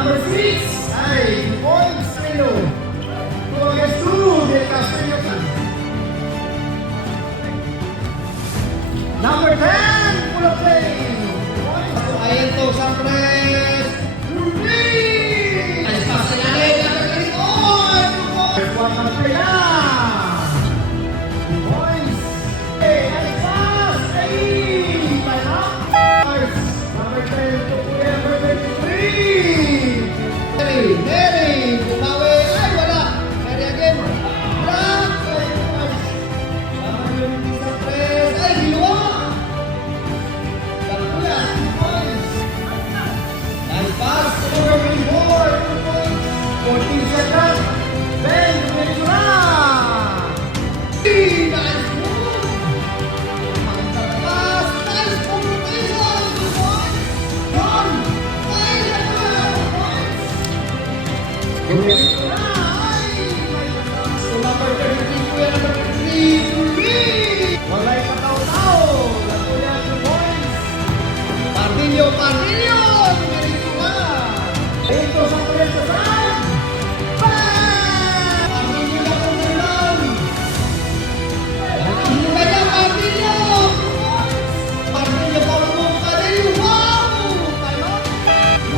Number 6 ay 2 points sa inyo. 2 against 2, Del Castillo. Number 10, full of play. Ayan to, Sampres. Ruby! Ay, pasa na rin. One number 3 na. 2 points. Hey, ay, pass. Ay, time out. Number 10 to Kuya, number 23. Neri, bumawi. Ay, wala. Neri again. Black. Ay, pass. Tama yung Sampres. Ay, giluwa. Kuya, 2 points. Nice pass. Number 24. 2 points. 14 seconds. Ben Ventura! Nice move! Magtapas! Nice competition! 2 points! One! Ay, points! Ventura! Ay! May tatas! So, number 33 po yan, number 33! Ruby! Walay pataw-taw! Lato yan, 2 points! Pardillo! Pardillo! Ventura! Ito sa pwesta saan?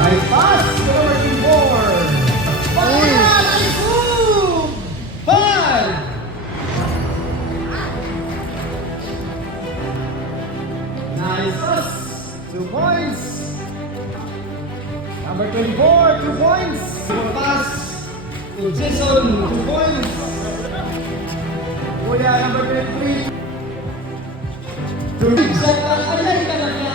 Nice pass to number 4. Bayan! Ay, boom! 5! Nice pass. 2 points. Number 24, 2 points. Good pass to Jason, 2 points. Kuya, number 23. 2 points.